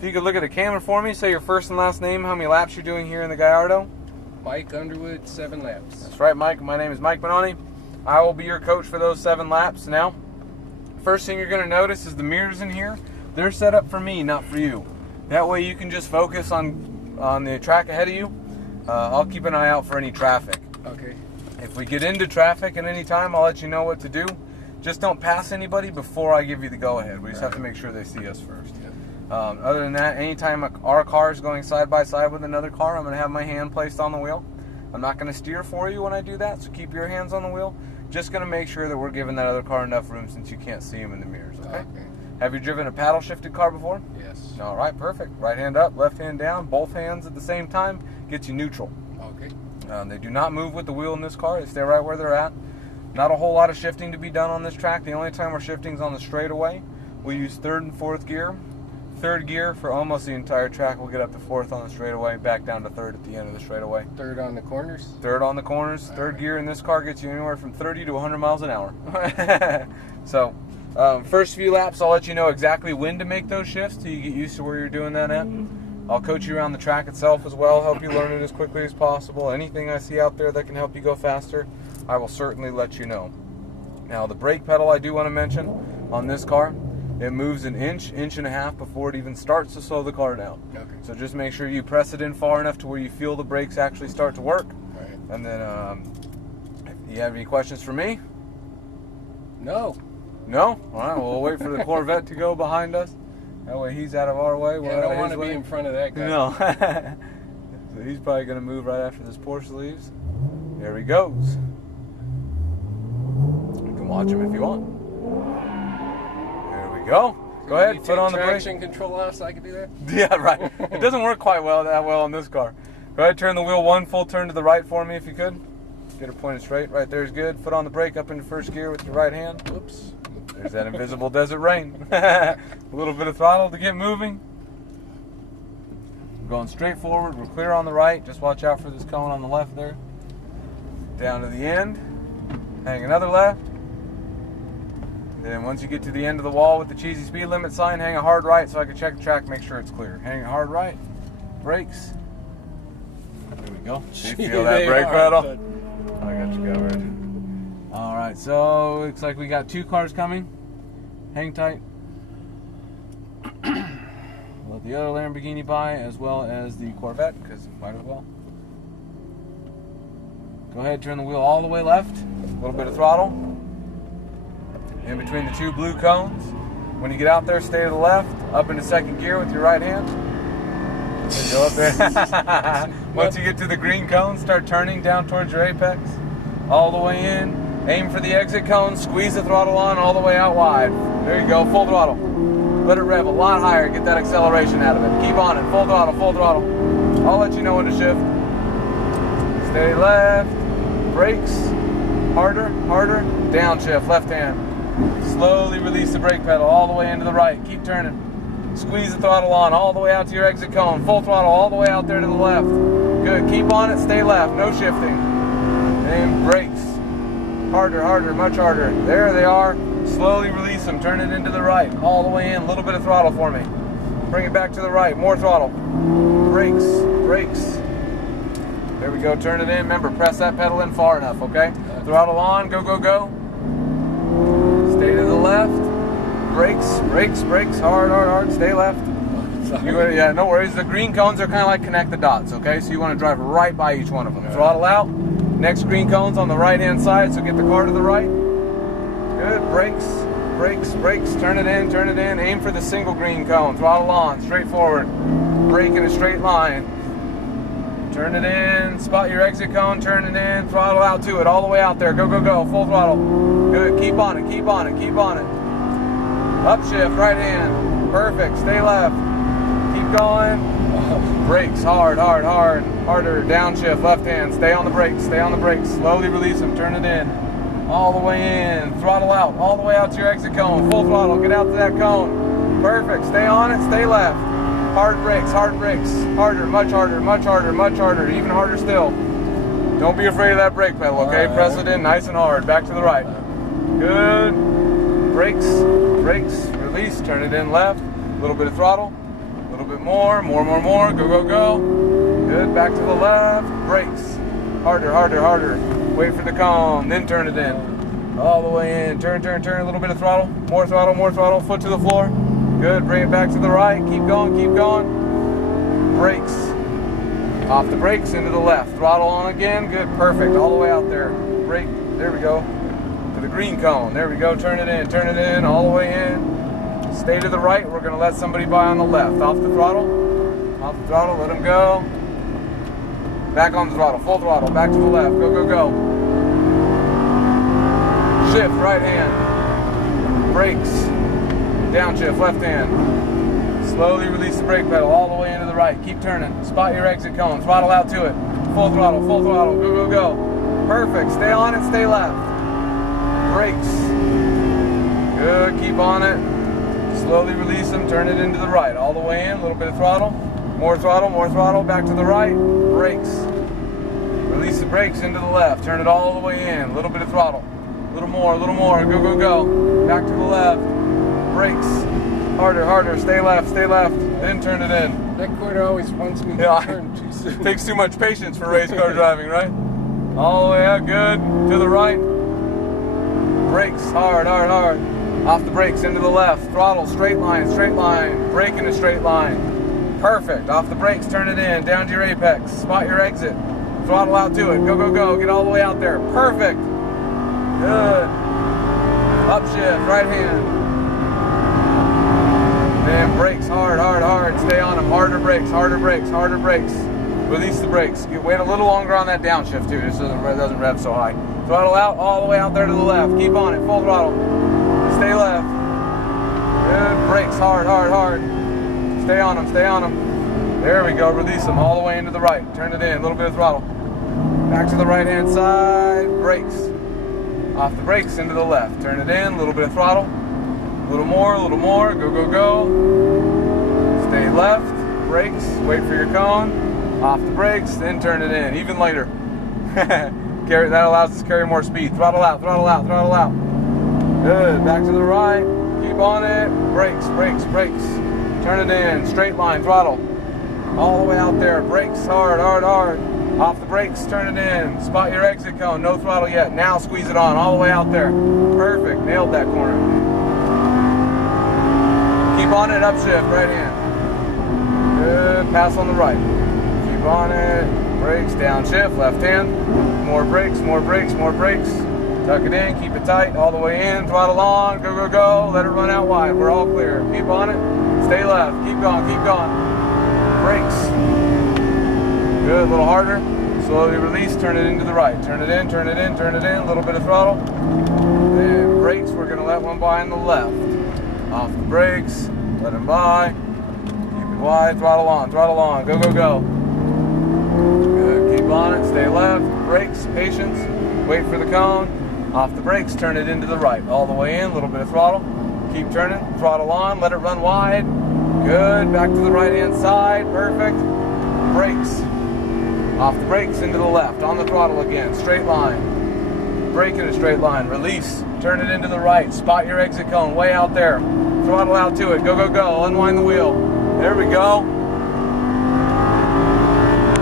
If you could look at the camera for me, say your first and last name, how many laps you're doing here in the Gallardo. Mike Underwood, 7 laps. That's right, Mike. My name is Mike Benoni. I will be your coach for those 7 laps. Now, first thing you're going to notice is the mirrors in here. They're set up for me, not for you. That way you can just focus on the track ahead of you. I'll keep an eye out for any traffic. Okay. If we get into traffic at any time, I'll let you know what to do. Just don't pass anybody before I give you the go-ahead. We just have to make sure they see us first. Yep. Other than that, anytime our car is going side by side with another car, I'm going to have my hand placed on the wheel. I'm not going to steer for you when I do that, so keep your hands on the wheel. Just going to make sure that we're giving that other car enough room since you can't see them in the mirrors, okay? Have you driven a paddle shifted car before? Yes. All right, perfect. Right hand up, left hand down, both hands at the same time gets you neutral. Okay. They do not move with the wheel in this car. They stay right where they're at. Not a whole lot of shifting to be done on this track. The only time we're shifting is on the straightaway. We use 3rd and 4th gear. 3rd gear for almost the entire track. We'll get up to 4th on the straightaway, back down to 3rd at the end of the straightaway. 3rd on the corners? 3rd on the corners. 3rd gear in this car gets you anywhere from 30 to 100 miles an hour. So, first few laps, I'll let you know exactly when to make those shifts till you get used to where you're doing that at. I'll coach you around the track itself as well, help you learn it as quickly as possible. Anything I see out there that can help you go faster, I will certainly let you know. Now, the brake pedal I do want to mention on this car, it moves an inch, inch and a half before it even starts to slow the car down. Okay. So just make sure you press it in far enough to where you feel the brakes actually start to work. All right. And then, if you have any questions for me? No. No? All right, well, we'll wait for the Corvette to go behind us. That way he's out of our way. Yeah, I don't want to be in front of that guy. No. So he's probably going to move right after this Porsche leaves. There he goes. You can watch him if you want. There we go. Go ahead, put on the brake. Traction control off so I can do that? Yeah, right. It doesn't work quite that well on this car. Go ahead, turn the wheel 1 full turn to the right for me if you could. Get her pointed straight. Right there's good. Foot on the brake up into 1st gear with your right hand. Whoops. There's that invisible desert rain. A little bit of throttle to get moving. We're going straight forward. We're clear on the right. Just watch out for this cone on the left there. Down to the end. Hang another left. Then once you get to the end of the wall with the cheesy speed limit sign, hang a hard right so I can check the track, make sure it's clear. Hang a hard right. Brakes. There we go. You feel that brake pedal? I got you covered. Alright, so looks like we got 2 cars coming. Hang tight. Let the other Lamborghini by as well as the Corvette, because might as well. Go ahead, turn the wheel all the way left. A little bit of throttle. In between the 2 blue cones. When you get out there, stay to the left. Up into 2nd gear with your right hand. Then go up there. Once you get to the green cone, start turning down towards your apex. All the way in. Aim for the exit cone. Squeeze the throttle on all the way out wide. There you go. Full throttle. Let it rev a lot higher. Get that acceleration out of it. Keep on it. Full throttle. Full throttle. I'll let you know when to shift. Stay left. Brakes. Harder. Harder. Downshift. Left hand. Slowly release the brake pedal all the way into the right. Keep turning. Squeeze the throttle on all the way out to your exit cone. Full throttle all the way out there to the left. Good. Keep on it. Stay left. No shifting. And brakes. Harder, harder, much harder. There they are. Slowly release them. Turn it into the right. All the way in. A little bit of throttle for me. Bring it back to the right. More throttle. Brakes. Brakes. There we go. Turn it in. Remember, press that pedal in far enough, okay? Throttle on. Go, go, go. Stay to the left. Brakes, brakes, brakes. Hard, hard, hard. Stay left. Yeah, no worries. The green cones are kind of like connect the dots, okay? So you want to drive right by each one of them. Throttle out. Next green cone's on the right-hand side, so get the car to the right. Good. Brakes, brakes, brakes. Turn it in, turn it in. Aim for the single green cone. Throttle on. Straight forward. Brake in a straight line. Turn it in. Spot your exit cone. Turn it in. Throttle out to it. All the way out there. Go, go, go. Full throttle. Good. Keep on it. Keep on it. Keep on it. Upshift. Right hand. Perfect. Stay left. Keep going. Brakes. Hard, hard, hard. Harder. Downshift. Left hand. Stay on the brakes. Stay on the brakes. Slowly release them. Turn it in. All the way in. Throttle out. All the way out to your exit cone. Full throttle. Get out to that cone. Perfect. Stay on it. Stay left. Hard brakes. Hard brakes. Harder. Much harder. Much harder. Much harder. Even harder still. Don't be afraid of that brake pedal, okay? Press it in nice and hard. Back to the right. Good. Brakes. Brakes. Release. Turn it in left. A little bit of throttle. A little bit more, more. Go, go, go. Good, back to the left. Brakes. Harder, harder, harder. Wait for the cone, then turn it in. All the way in. Turn, turn, turn. A little bit of throttle. More throttle, more throttle. Foot to the floor. Good. Bring it back to the right. Keep going, keep going. Brakes. Off the brakes, into the left. Throttle on again. Good. Perfect. All the way out there. Brake. There we go. To the green cone. There we go. Turn it in. Turn it in. All the way in. Stay to the right. We're going to let somebody by on the left. Off the throttle. Off the throttle. Let them go. Back on the throttle. Full throttle. Back to the left. Go, go, go. Shift. Right hand. Brakes. Downshift. Left hand. Slowly release the brake pedal all the way into the right. Keep turning. Spot your exit cone. Throttle out to it. Full throttle. Full throttle. Go, go, go. Perfect. Stay on it. Stay left. Brakes. Good. Keep on it. Slowly release them. Turn it into the right. All the way in. A little bit of throttle. More throttle. More throttle. Back to the right. Brakes. Release the brakes into the left. Turn it all the way in. A little bit of throttle. A little more. A little more. Go, go, go. Back to the left. Brakes. Harder, harder. Stay left. Stay left. Then turn it in. That quarter always wants me to turn too soon. Takes too much patience for race car driving, right? All the way out. Good. To the right. Brakes. Hard, hard, hard. Off the brakes. Into the left. Throttle. Straight line. Straight line. Brake in a straight line. Perfect. Off the brakes. Turn it in. Down to your apex. Spot your exit. Throttle out to it. Go, go, go. Get all the way out there. Perfect. Good. Upshift. Right hand. And brakes. Hard, hard, hard. Stay on them. Harder brakes. Harder brakes. Harder brakes. Release the brakes. You wait a little longer on that downshift too. Just so it doesn't rev so high. Throttle out all the way out there to the left. Keep on it. Full throttle. Stay left. Good. Brakes. Hard, hard, hard. Stay on them. Stay on them. There we go. Release them all the way into the right. Turn it in. A little bit of throttle. Back to the right hand side. Brakes. Off the brakes into the left. Turn it in. A little bit of throttle. A little more. A little more. Go, go, go. Stay left. Brakes. Wait for your cone. Off the brakes. Then turn it in. Even later. That allows us to carry more speed. Throttle out. Throttle out. Throttle out. Good. Back to the right. Keep on it. Brakes. Brakes. Brakes. Turn it in. Straight line. Throttle. All the way out there. Brakes. Hard, hard, hard. Off the brakes. Turn it in. Spot your exit cone. No throttle yet. Now squeeze it on. All the way out there. Perfect. Nailed that corner. Keep on it. Upshift. Right hand. Good. Pass on the right. Keep on it. Brakes. Downshift. Left hand. More brakes. More brakes. More brakes. Tuck it in. Keep it tight. All the way in. Throttle on. Go, go, go. Let it run out wide. We're all clear. Keep on it. Stay left. Keep going. Keep going. Brakes. Good. A little harder. Slowly release. Turn it into the right. Turn it in. Turn it in. Turn it in. A little bit of throttle. Then brakes. We're going to let one by on the left. Off the brakes. Let him by. Keep it wide. Throttle on. Throttle on. Go, go, go. Good. Keep on it. Stay left. Brakes. Patience. Wait for the cone. Off the brakes. Turn it into the right. All the way in. A little bit of throttle. Keep turning. Throttle on. Let it run wide. Good. Back to the right hand side. Perfect. Brakes. Off the brakes into the left. On the throttle again. Straight line. Brake in a straight line. Release. Turn it into the right. Spot your exit cone. Way out there. Throttle out to it. Go, go, go. Unwind the wheel. There we go.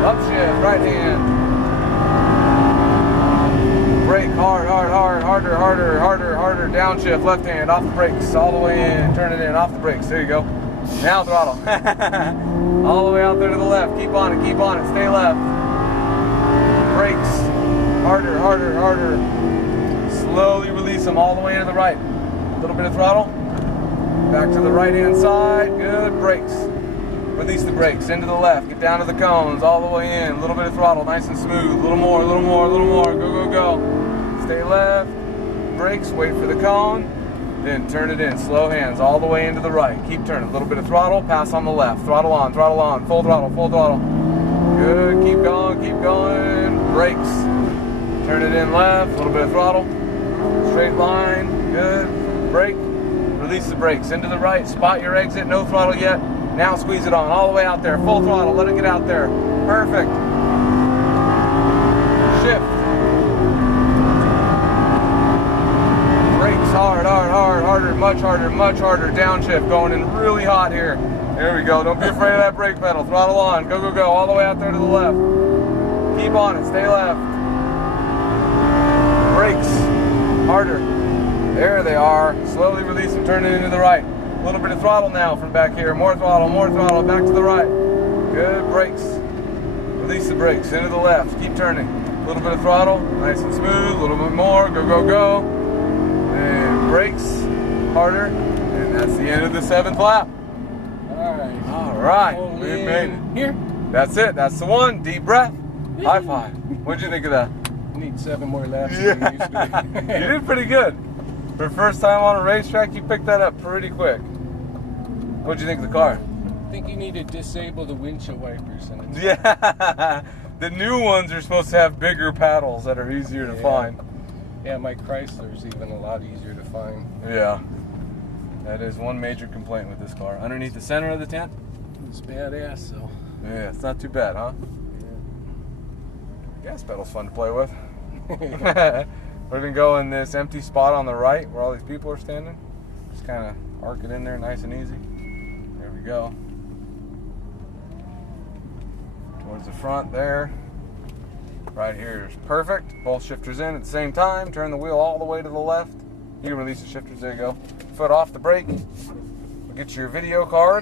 Upshift. Right hand. Brake. Hard, hard, hard. Harder, harder, harder, harder. Downshift. Left hand. Off the brakes. All the way in. Turn it in. Off the brakes. There you go. Now throttle. All the way out there to the left. Keep on it. Keep on it. Stay left. Brakes. Harder, harder, harder. Slowly release them all the way to the right. A little bit of throttle. Back to the right hand side. Good. Brakes. Release the brakes. Into the left. Get down to the cones. All the way in. A little bit of throttle. Nice and smooth. A little more. A little more. A little more. Go, go, go. Stay left. Brakes. Wait for the cone. Then turn it in. Slow hands. All the way into the right. Keep turning. A little bit of throttle. Pass on the left. Throttle on. Throttle on. Full throttle. Full throttle. Good. Keep going. Keep going. Brakes. Turn it in left. A little bit of throttle. Straight line. Good. Brake. Release the brakes. Into the right. Spot your exit. No throttle yet. Now squeeze it on. All the way out there. Full throttle. Let it get out there. Perfect. Shift. Brakes. Hard, hard, hard, harder, much harder, much harder. Downshift. Going in really hot here. Here we go. Don't be afraid of that brake pedal. Throttle on. Go, go, go. All the way out there to the left. Keep on it. Stay left. Brakes. Harder. There they are. Slowly release and turn it into the right. A little bit of throttle now from back here. More throttle, back to the right. Good, brakes. Release the brakes, into the left, keep turning. A little bit of throttle, nice and smooth, a little bit more, go, go, go. And brakes, harder. And that's the end of the 7th lap. All right, we made it. Here. That's it, that's the one. Deep breath, high five. What'd you think of that? Need 7 more laps than you used to be. You did pretty good. For first time on a racetrack, you picked that up pretty quick. What'd you think of the car? I think you need to disable the windshield wipers. And it's Yeah, the new ones are supposed to have bigger paddles that are easier to find. Yeah, my Chrysler's even a lot easier to find. Yeah, that is one major complaint with this car. Underneath the center of the tent? It's badass, so. Yeah, it's not too bad, huh? Yeah. Gas pedal's fun to play with. We're gonna go in this empty spot on the right where all these people are standing. Just kind of arc it in there nice and easy. There we go. Towards the front there. Right here is perfect. Both shifters in at the same time. Turn the wheel all the way to the left. You can release the shifters. There you go. Foot off the brake. We'll get your video card.